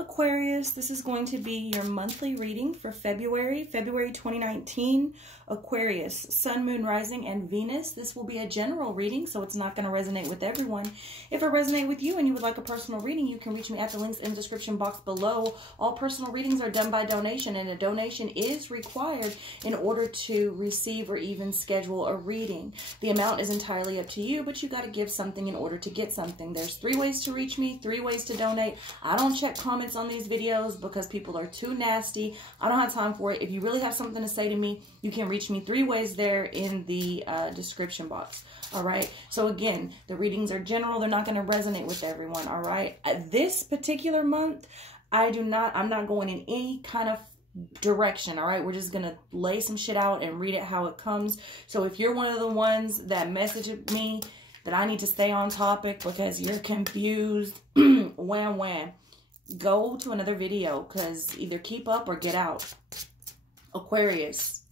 Aquarius, this is going to be your monthly reading for February 2019. Aquarius, Sun, Moon, Rising, and Venus. This will be a general reading, so it's not going to resonate with everyone. If it resonates with you and you would like a personal reading, you can reach me at the links in the description box below. All personal readings are done by donation, and a donation is required in order to receive or even schedule a reading. The amount is entirely up to you, but you got to give something in order to get something. There's 3 ways to reach me, 3 ways to donate. I don't check comments on these videos because people are too nasty. I don't have time for it. If you really have something to say to me, you can reach me 3 ways there in the description box. All right. So again, the readings are general. They're not going to resonate with everyone. All right. This particular month, I'm not going in any kind of direction. All right. We're just going to lay some shit out and read it how it comes. So if you're one of the ones that message me that I need to stay on topic because you're confused, wham, go to another video, because either keep up or get out. Aquarius,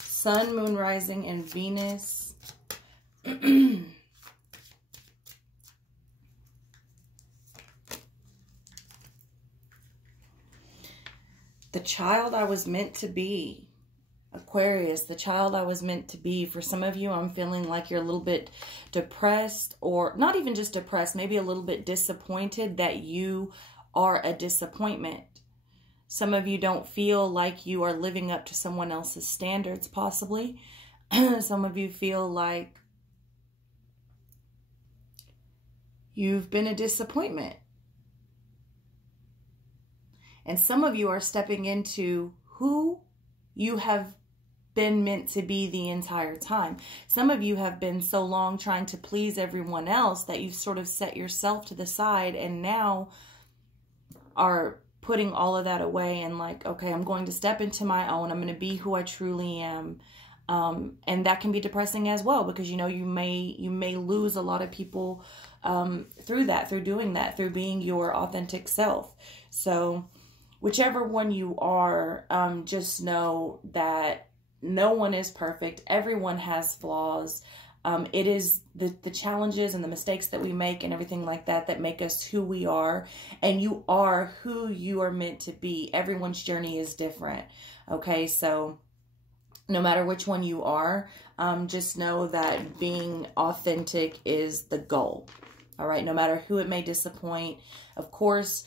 Sun, Moon, Rising, and Venus. The child I was meant to be. Aquarius, the child I was meant to be. For some of you, I'm feeling like you're a little bit depressed, or not even just depressed, maybe a little bit disappointed that you are a disappointment. Some of you don't feel like you are living up to someone else's standards, possibly. Some of you feel like you've been a disappointment. And some of you are stepping into who you have been meant to be the entire time. Some of you have been so long trying to please everyone else that you've sort of set yourself to the side and now are putting all of that away and like, okay, I'm going to step into my own. I'm going to be who I truly am. And that can be depressing as well, because, you know, you may lose a lot of people through that, through doing that, through being your authentic self. So whichever one you are, just know that no one is perfect. Everyone has flaws. It is the challenges and the mistakes that we make and everything like that that make us who we are. And you are who you are meant to be. Everyone's journey is different. Okay, so no matter which one you are, just know that being authentic is the goal. All right, no matter who it may disappoint. Of course,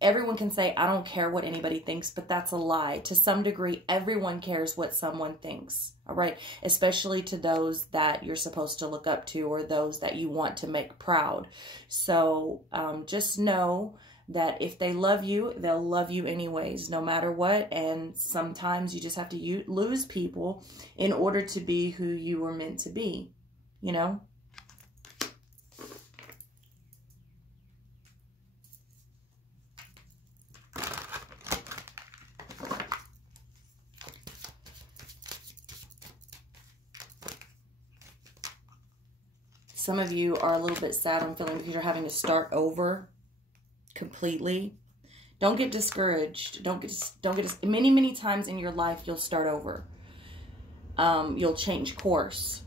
everyone can say, I don't care what anybody thinks, but that's a lie. To some degree, everyone cares what someone thinks, all right? Especially to those that you're supposed to look up to or those that you want to make proud. So just know that if they love you, they'll love you anyways, no matter what. And sometimes you just have to lose people in order to be who you were meant to be, you know? Some of you are a little bit sad, I'm feeling, because you're having to start over completely. Don't get discouraged. Don't get many times in your life you'll start over. You'll change course.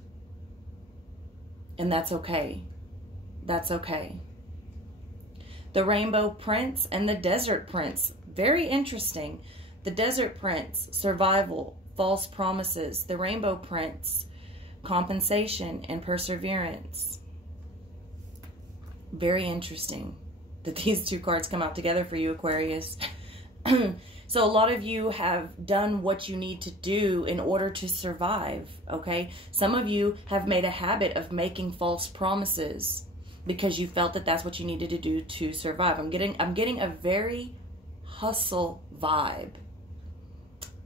And that's okay. That's okay. The Rainbow Prince and the Desert Prince. Very interesting. The Desert Prince, survival, false promises. The Rainbow Prince, compensation and perseverance. Very interesting that these 2 cards come out together for you, Aquarius. So a lot of you have done what you need to do in order to survive, okay? Some of you have made a habit of making false promises because you felt that that's what you needed to do to survive. I'm getting a very hustle vibe.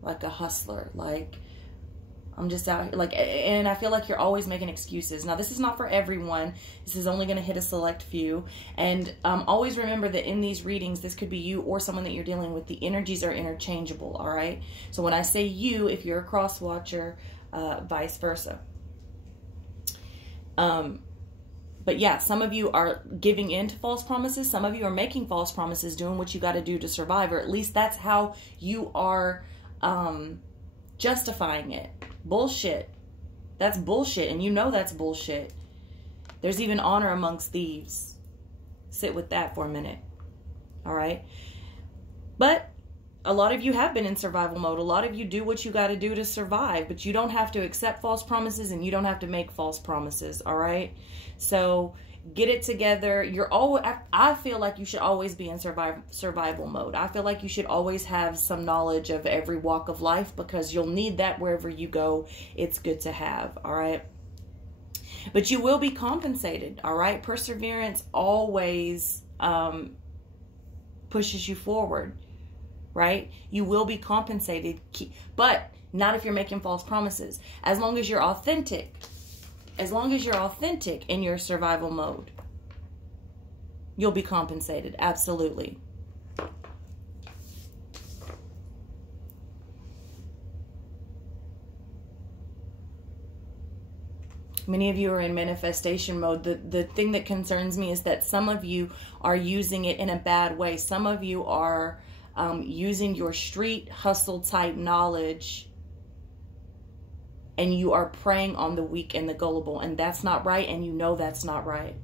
Like a hustler, like I'm just out here, like, and I feel like you're always making excuses. Now, this is not for everyone. This is only going to hit a select few. And always remember that in these readings, this could be you or someone that you're dealing with. The energies are interchangeable, all right? So when I say you, if you're a cross watcher, vice versa. But yeah, some of you are giving in to false promises. Some of you are making false promises, doing what you got to do to survive, or at least that's how you are justifying it. Bullshit. That's bullshit, and you know that's bullshit. There's even honor amongst thieves. Sit with that for a minute. All right. But a lot of you have been in survival mode. A lot of you do what you got to do to survive, but you don't have to accept false promises and you don't have to make false promises. All right. So get it together. I feel like you should always be in survival mode. I feel like you should always have some knowledge of every walk of life, because you'll need that wherever you go. It's good to have. All right. But you will be compensated. All right. Perseverance always pushes you forward. Right? You will be compensated, but not if you're making false promises. As long as you're authentic. As long as you're authentic in your survival mode, you'll be compensated. Absolutely. Many of you are in manifestation mode. The thing that concerns me is that some of you are using it in a bad way. Some of you are using your street hustle type knowledge, and you are preying on the weak and the gullible, and that's not right, and you know that's not right.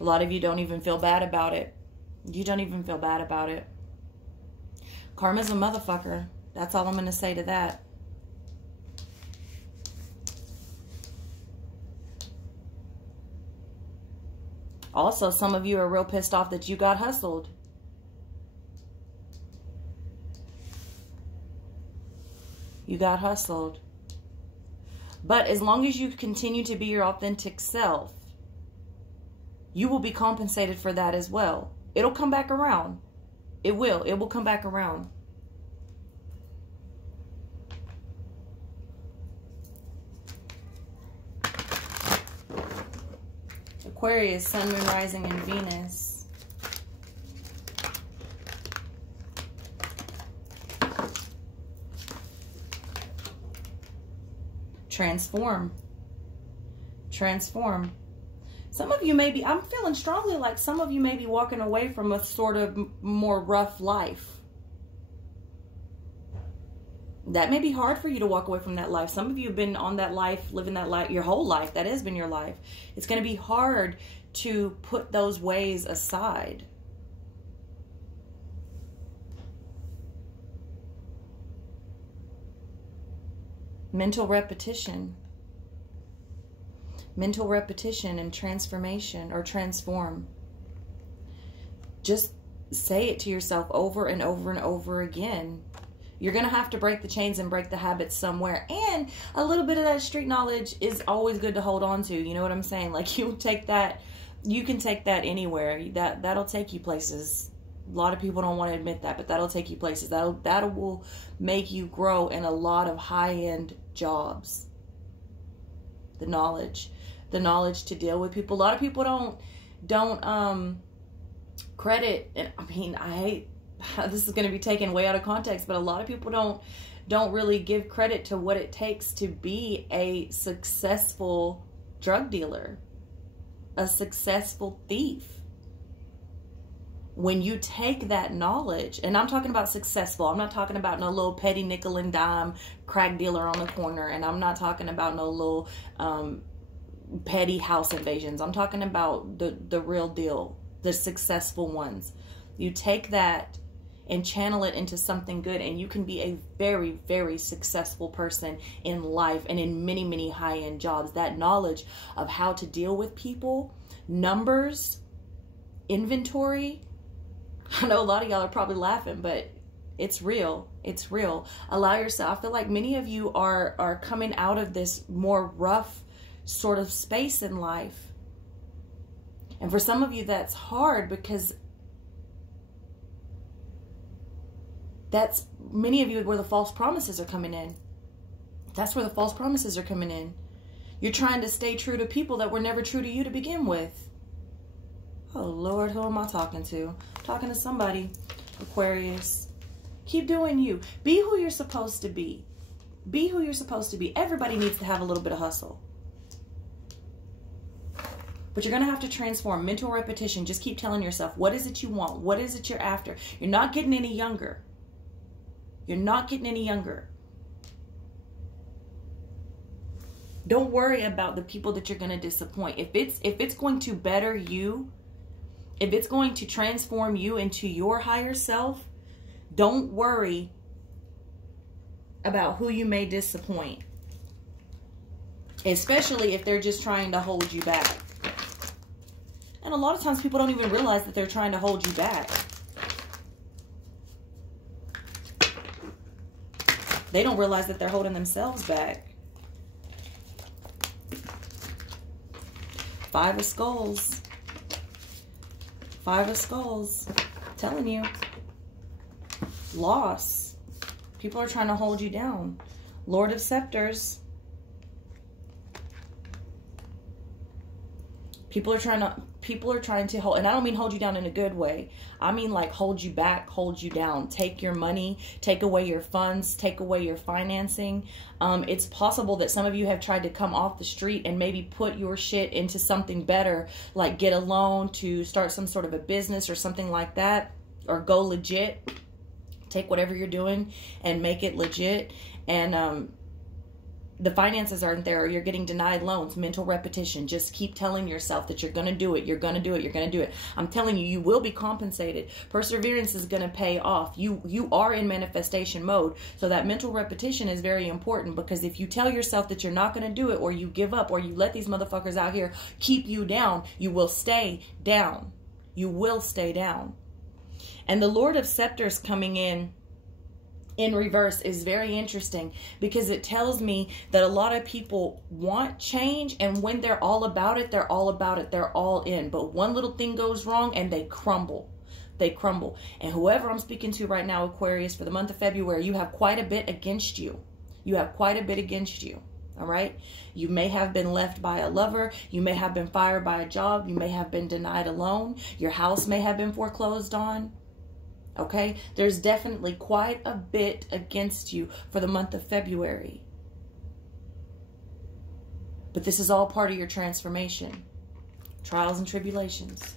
A lot of you don't even feel bad about it. You don't even feel bad about it. Karma's a motherfucker. That's all I'm going to say to that. Also, some of you are real pissed off that you got hustled. You got hustled. But as long as you continue to be your authentic self, you will be compensated for that as well. It'll come back around. It will. It will come back around. Aquarius, Sun, Moon, Rising, and Venus. Transform. Transform. Some of you may be, I'm feeling strongly like some of you may be walking away from a sort of more rough life. That may be hard for you to walk away from that life. Some of you have been on that life, living that life your whole life. That has been your life. It's going to be hard to put those ways aside. Mental repetition. Mental repetition and transformation, or transform. Just say it to yourself over and over and over again. You're going to have to break the chains and break the habits somewhere. And a little bit of that street knowledge is always good to hold on to. You know what I'm saying? Like, you take that, you can take that anywhere. That'll take you places. A lot of people don't want to admit that, but that'll take you places. That will make you grow in a lot of high-end jobs. The knowledge to deal with people. A lot of people don't credit, and I mean, I hate, this is going to be taken way out of context, but a lot of people don't really give credit to what it takes to be a successful drug dealer, a successful thief. When you take that knowledge, and I'm talking about successful, I'm not talking about no little petty nickel and dime crack dealer on the corner, and I'm not talking about no little petty house invasions. I'm talking about the real deal, the successful ones. You take that and channel it into something good, and you can be a very, very successful person in life and in many, many high-end jobs. That knowledge of how to deal with people, numbers, inventory. I know a lot of y'all are probably laughing, but it's real. It's real. Allow yourself. I feel like many of you are coming out of this more rough sort of space in life. And for some of you, that's hard, because that's many of you where the false promises are coming in. That's where the false promises are coming in. You're trying to stay true to people that were never true to you to begin with. Oh, Lord, who am I talking to? I'm talking to somebody. Aquarius. Keep doing you. Be who you're supposed to be. Be who you're supposed to be. Everybody needs to have a little bit of hustle. But you're going to have to transform. Mental repetition. Just keep telling yourself, what is it you want? What is it you're after? You're not getting any younger. You're not getting any younger. Don't worry about the people that you're going to disappoint. If it's going to better you, if it's going to transform you into your higher self, don't worry about who you may disappoint. Especially if they're just trying to hold you back. And a lot of times people don't even realize that they're trying to hold you back. They don't realize that they're holding themselves back. Five of Skulls. Five of Skulls. I'm telling you. Loss. People are trying to hold you down. Lord of Scepters. People are trying to hold, and I don't mean hold you down in a good way. I mean like hold you back, hold you down. Take your money, take away your funds, take away your financing. It's possible that some of you have tried to come off the street and maybe put your shit into something better, like get a loan to start some sort of a business or something like that, or go legit. Take whatever you're doing and make it legit. And the finances aren't there, or you're getting denied loans. Mental repetition. Just keep telling yourself that you're going to do it. You're going to do it. You're going to do it. I'm telling you, you will be compensated. Perseverance is going to pay off. You are in manifestation mode. So that mental repetition is very important, because if you tell yourself that you're not going to do it, or you give up, or you let these motherfuckers out here keep you down, you will stay down. You will stay down. And the Lord of Scepters coming in reverse is very interesting, because it tells me that a lot of people want change, and when they're all about it, they're all about it. They're all in. But one little thing goes wrong and they crumble. They crumble. And whoever I'm speaking to right now, Aquarius, for the month of February, you have quite a bit against you. You have quite a bit against you. All right. You may have been left by a lover. You may have been fired by a job. You may have been denied a loan. Your house may have been foreclosed on. Okay, there's definitely quite a bit against you for the month of February. But this is all part of your transformation. Trials and tribulations.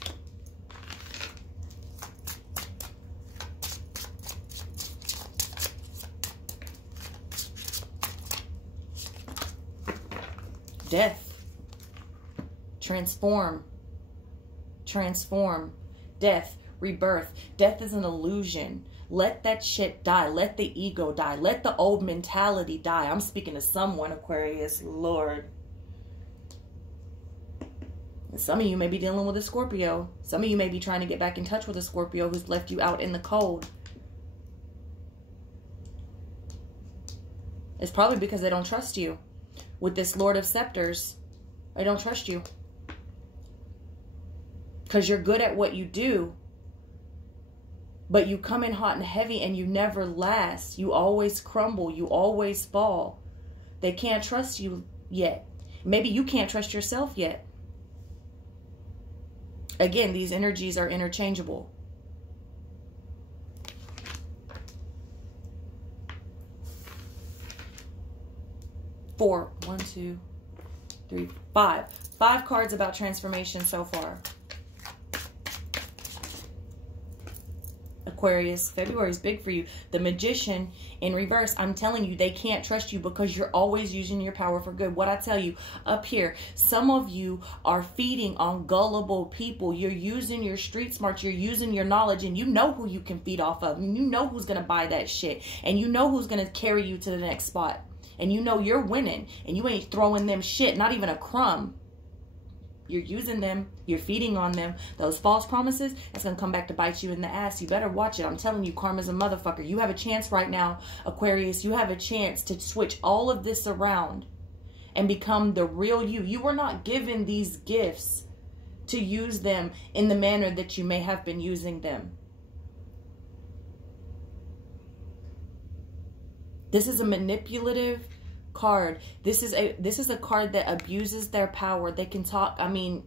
Death. Transform. Transform. Death. Rebirth. Death is an illusion. Let that shit die. Let the ego die. Let the old mentality die. I'm speaking to someone, Aquarius. Lord. Some of you may be dealing with a Scorpio. Some of you may be trying to get back in touch with a Scorpio who's left you out in the cold. It's probably because they don't trust you. With this Lord of Scepters, they don't trust you. Because you're good at what you do. But you come in hot and heavy and you never last. You always crumble. You always fall. They can't trust you yet. Maybe you can't trust yourself yet. Again, these energies are interchangeable. Four. 1, 2, 3, 5. 5 cards about transformation so far. Aquarius, February is big for you. The Magician in reverse. I'm telling you, they can't trust you because you're always using your power for good. What I tell you up here, some of you are feeding on gullible people. You're using your street smarts. You're using your knowledge, and you know who you can feed off of. And you know who's going to buy that shit. And you know who's going to carry you to the next spot. And you know you're winning. And you ain't throwing them shit, not even a crumb. You're using them. You're feeding on them. Those false promises, that's going to come back to bite you in the ass. You better watch it. I'm telling you, karma's a motherfucker. You have a chance right now, Aquarius. You have a chance to switch all of this around and become the real you. You were not given these gifts to use them in the manner that you may have been using them. This is a manipulative card. This is a card that abuses their power. They can talk, I mean,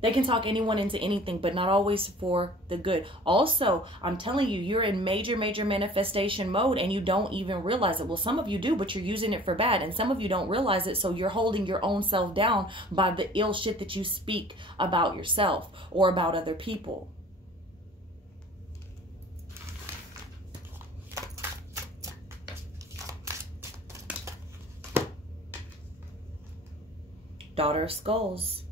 they can talk anyone into anything, but not always for the good. Also, I'm telling you, you're in major manifestation mode and you don't even realize it. Well, some of you do, but you're using it for bad, and some of you don't realize it, so you're holding your own self down by the ill shit that you speak about yourself or about other people. Daughter of Skulls.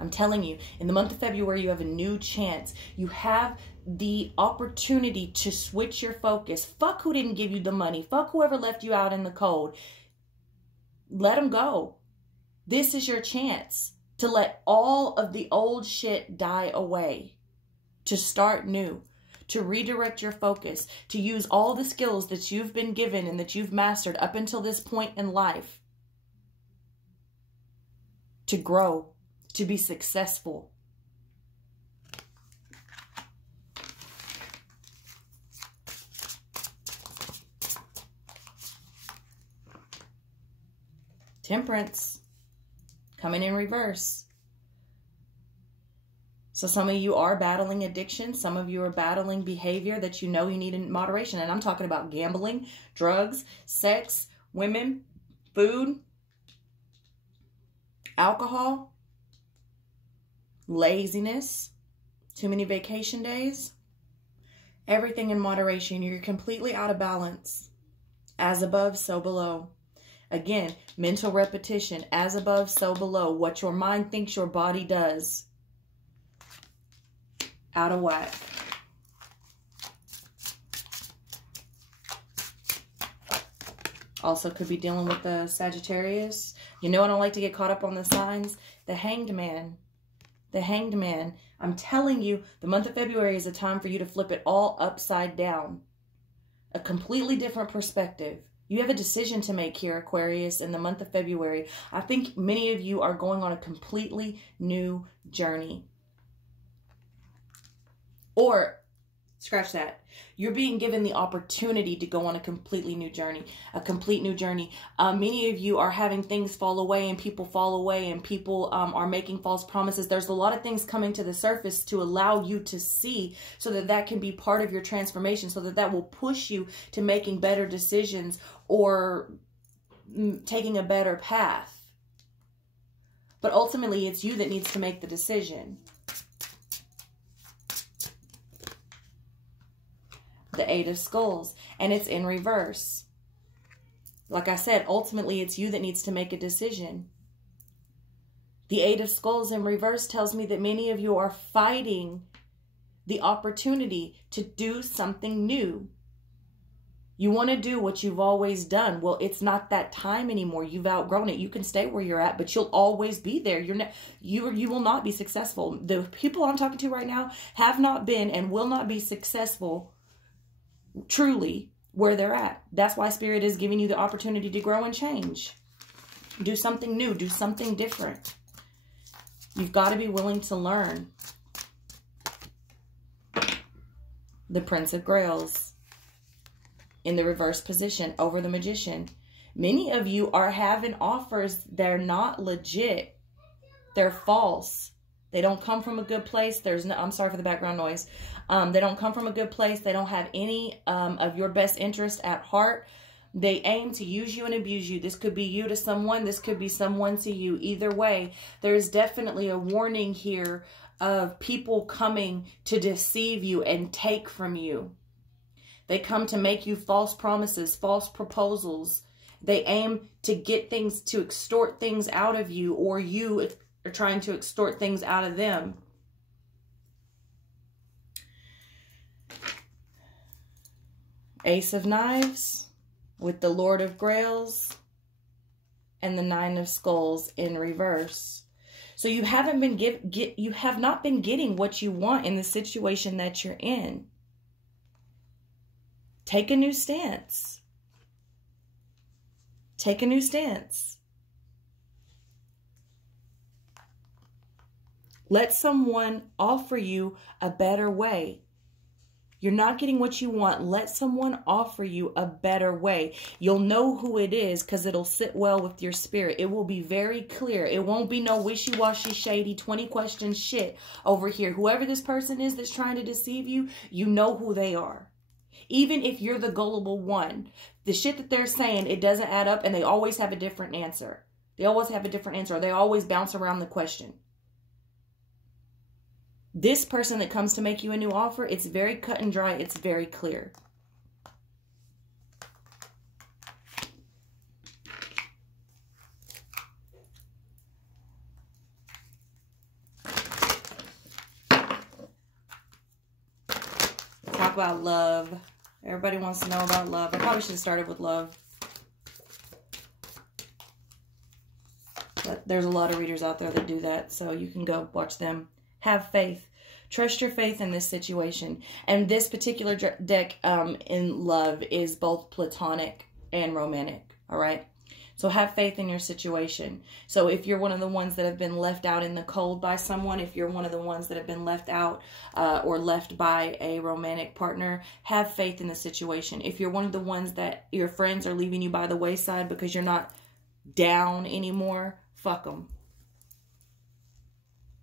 I'm telling you, in the month of February, you have a new chance. You have the opportunity to switch your focus. Fuck who didn't give you the money. Fuck whoever left you out in the cold. Let them go. This is your chance to let all of the old shit die away, to start new, to redirect your focus, to use all the skills that you've been given and that you've mastered up until this point in life to grow, to be successful. Temperance, coming in reverse. So some of you are battling addiction. Some of you are battling behavior that you know you need in moderation. And I'm talking about gambling, drugs, sex, women, food, alcohol, laziness, too many vacation days. Everything in moderation. You're completely out of balance. As above, so below. Again, mental repetition. As above, so below. What your mind thinks your body does. Out of whack. Also could be dealing with the Sagittarius. You know I don't like to get caught up on the signs. The Hanged Man. The Hanged Man. I'm telling you, the month of February is a time for you to flip it all upside down. A completely different perspective. You have a decision to make here, Aquarius, in the month of February. I think many of you are going on a completely new journey. Or, scratch that. You're being given the opportunity to go on a completely new journey. A complete new journey. Many of you are having things fall away and people fall away and people are making false promises. There's a lot of things coming to the surface to allow you to see so that that can be part of your transformation, so that that will push you to making better decisions or taking a better path. But ultimately, it's you that needs to make the decision. The Eight of Skulls, and it's in reverse. Like I said, ultimately it's you that needs to make a decision. The Eight of Skulls in reverse tells me that many of you are fighting the opportunity to do something new. You want to do what you've always done. Well, it's not that time anymore. You've outgrown it. You can stay where you're at, but you'll always be there. You will not be successful. The people I'm talking to right now have not been and will not be successful truly where they're at. That's why Spirit is giving you the opportunity to grow and change. Do something new. Do something different. You've got to be willing to learn. The Prince of Grails in the reverse position over the Magician. Many of you are having offers. They're not legit. They're false. They don't come from a good place. I'm sorry for the background noise. They don't come from a good place. They don't have any of your best interest at heart. They aim to use you and abuse you. This could be you to someone. This could be someone to you. Either way, there's definitely a warning here of people coming to deceive you and take from you. They come to make you false promises, false proposals. They aim to get things, to extort things out of you, or you are trying to extort things out of them. Ace of Knives with the Lord of Grails and the Nine of Skulls in reverse. So you haven't been you have not been getting what you want in the situation that you're in. Take a new stance. Take a new stance. Let someone offer you a better way. You're not getting what you want. Let someone offer you a better way. You'll know who it is because it'll sit well with your spirit. It will be very clear. It won't be no wishy-washy, shady, 20 question shit over here. Whoever this person is that's trying to deceive you, you know who they are. Even if you're the gullible one, the shit that they're saying, it doesn't add up and they always have a different answer. They always have a different answer. They always bounce around the question. This person that comes to make you a new offer, it's very cut and dry. It's very clear. about love. Everybody wants to know about love. I probably should have started with love. But there's a lot of readers out there that do that, so you can go watch them. Have faith. Trust your faith in this situation. And this particular deck in love is both platonic and romantic, all right? So have faith in your situation. So if you're one of the ones that have been left out in the cold by someone, if you're one of the ones that have been left out or left by a romantic partner, have faith in the situation. If you're one of the ones that your friends are leaving you by the wayside because you're not down anymore, fuck them.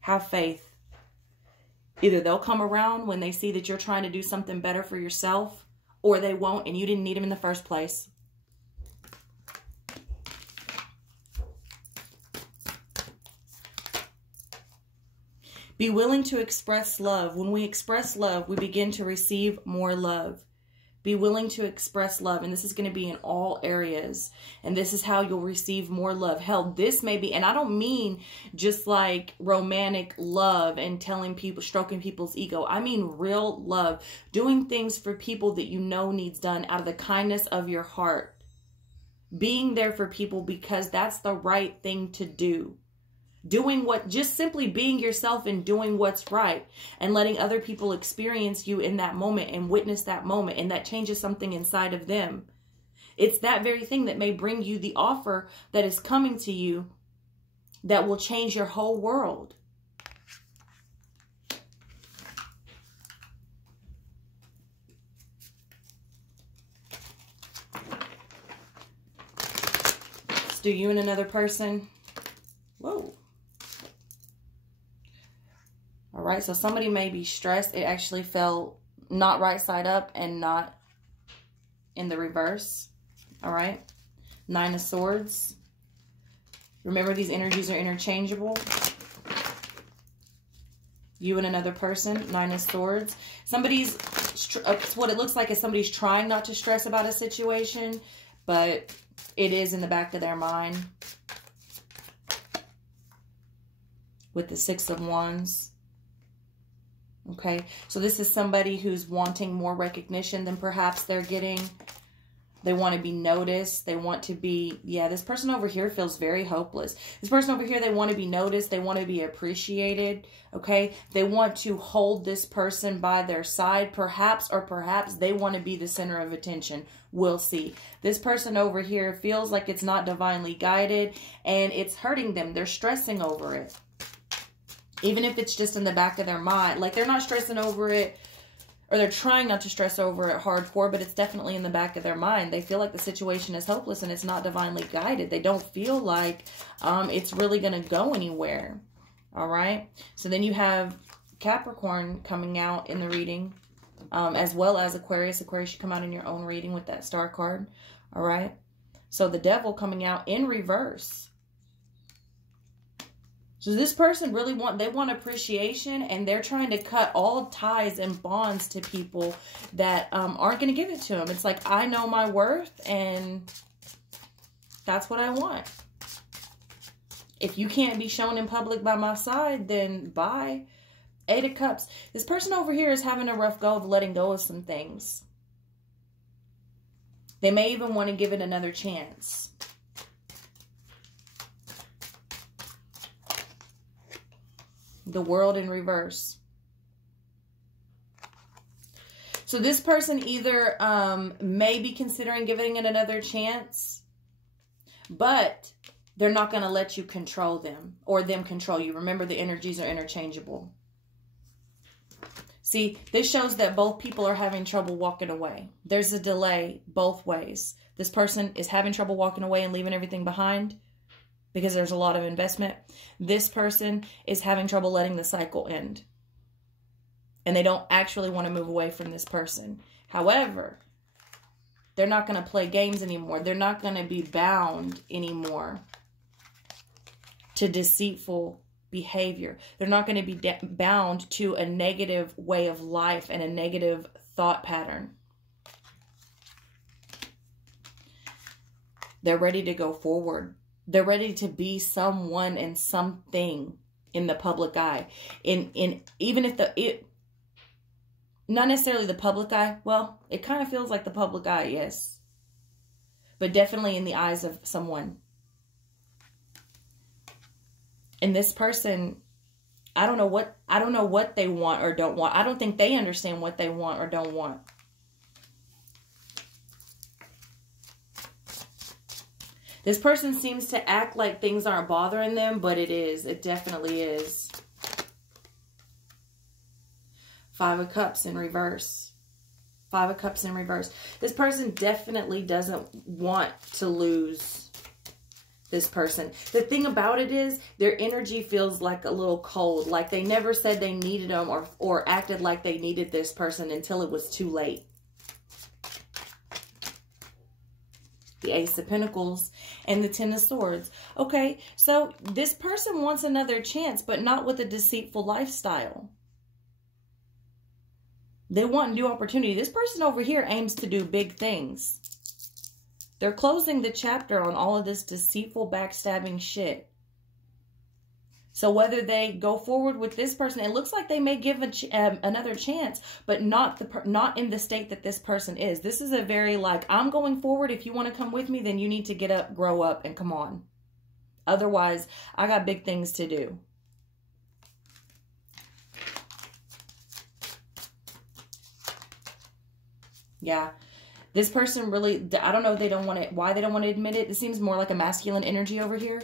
Have faith. Either they'll come around when they see that you're trying to do something better for yourself, or they won't and you didn't need them in the first place. Be willing to express love. When we express love, we begin to receive more love. Be willing to express love. And this is going to be in all areas. And this is how you'll receive more love. Hell, this may be, and I don't mean just like romantic love and telling people, stroking people's ego. I mean real love. Doing things for people that you know needs done out of the kindness of your heart. Being there for people because that's the right thing to do. Doing what, just simply being yourself and doing what's right and letting other people experience you in that moment and witness that moment, and that changes something inside of them. It's that very thing that may bring you the offer that is coming to you that will change your whole world. Let's do you and another person. Whoa. All right, so somebody may be stressed. It actually fell not right side up and not in the reverse. All right, 9 of Swords. Remember, these energies are interchangeable. You and another person, 9 of Swords. Somebody's, what it looks like is somebody's trying not to stress about a situation, but it is in the back of their mind. With the 6 of Wands. Okay, so this is somebody who's wanting more recognition than perhaps they're getting. They want to be noticed. They want to be, yeah, this person over here feels very hopeless. This person over here, they want to be noticed. They want to be appreciated, okay? They want to hold this person by their side, perhaps, or perhaps they want to be the center of attention. We'll see. This person over here feels like it's not divinely guided and it's hurting them. They're stressing over it. Even if it's just in the back of their mind. Like, they're not stressing over it, or they're trying not to stress over it hardcore, but it's definitely in the back of their mind. They feel like the situation is hopeless and it's not divinely guided. They don't feel like it's really going to go anywhere. All right? So then you have Capricorn coming out in the reading, as well as Aquarius. Aquarius should come out in your own reading with that star card. All right? So the Devil coming out in reverse. So this person really they want appreciation, and they're trying to cut all ties and bonds to people that aren't going to give it to them. It's like, I know my worth, and that's what I want. If you can't be shown in public by my side, then bye. 8 of Cups. This person over here is having a rough go of letting go of some things. They may even want to give it another chance. The World in reverse. So this person either may be considering giving it another chance, but they're not going to let you control them or them control you. Remember, the energies are interchangeable. See, this shows that both people are having trouble walking away. There's a delay both ways. This person is having trouble walking away and leaving everything behind, because there's a lot of investment. This person is having trouble letting the cycle end. And they don't actually want to move away from this person. However, they're not going to play games anymore. They're not going to be bound anymore to deceitful behavior. They're not going to be bound to a negative way of life and a negative thought pattern. They're ready to go forward. They're ready to be someone and something in the public eye. Even if Not necessarily the public eye. Well, it kind of feels like the public eye, yes. But definitely in the eyes of someone. And this person, I don't know what they want or don't want. I don't think they understand what they want or don't want. This person seems to act like things aren't bothering them, but it is. It definitely is. 5 of Cups in reverse. 5 of Cups in reverse. This person definitely doesn't want to lose this person. The thing about it is their energy feels like a little cold. Like they never said they needed them or acted like they needed this person until it was too late. The Ace of Pentacles and the 10 of Swords. Okay, so this person wants another chance, but not with a deceitful lifestyle. They want new opportunity. This person over here aims to do big things. They're closing the chapter on all of this deceitful, backstabbing shit. So whether they go forward with this person, it looks like they may give another chance, but not in the state that this person is. This is a very like, I'm going forward. If you want to come with me, then you need to get up, grow up, and come on. Otherwise, I got big things to do. Yeah. This person really, I don't know if they don't want it, why they don't want to admit it. This seems more like a masculine energy over here.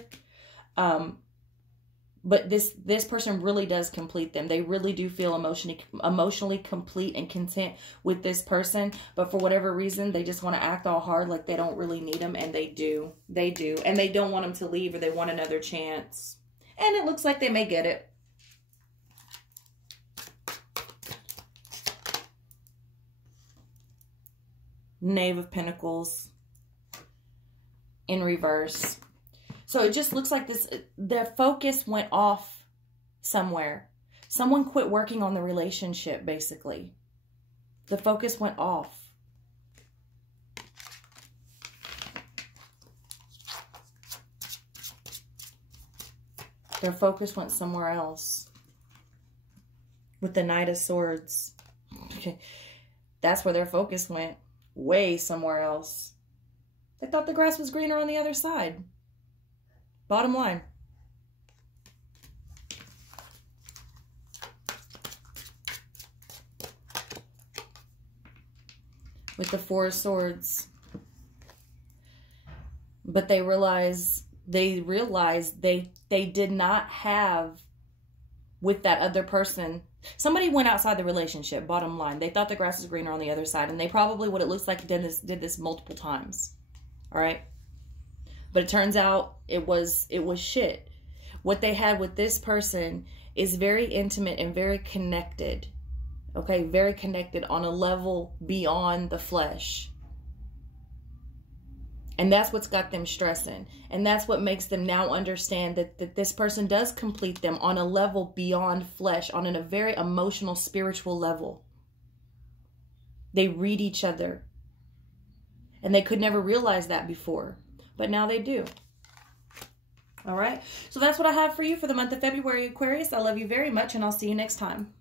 But this person really does complete them. They really do feel emotionally complete and content with this person. But for whatever reason, they just want to act all hard like they don't really need them. And they do. They do. And they don't want them to leave or they want another chance. And it looks like they may get it. Knave of Pentacles in reverse. So it just looks like their focus went off somewhere. Someone quit working on the relationship, basically. The focus went off. Their focus went somewhere else. With the Knight of Swords. Okay. That's where their focus went. Way somewhere else. They thought the grass was greener on the other side. Bottom line. With the 4 of Swords. But they realized they did not have with that other person. Somebody went outside the relationship, bottom line. They thought the grass was greener on the other side. And they probably, what it looks like, did this multiple times. All right? But it turns out it was shit. What they had with this person is very intimate and very connected. Okay? Very connected on a level beyond the flesh. And that's what's got them stressing. And that's what makes them now understand that this person does complete them on a level beyond flesh, on a very emotional, spiritual level. They read each other. And they could never realize that before. But now they do. All right. So that's what I have for you for the month of February, Aquarius. I love you very much, and I'll see you next time.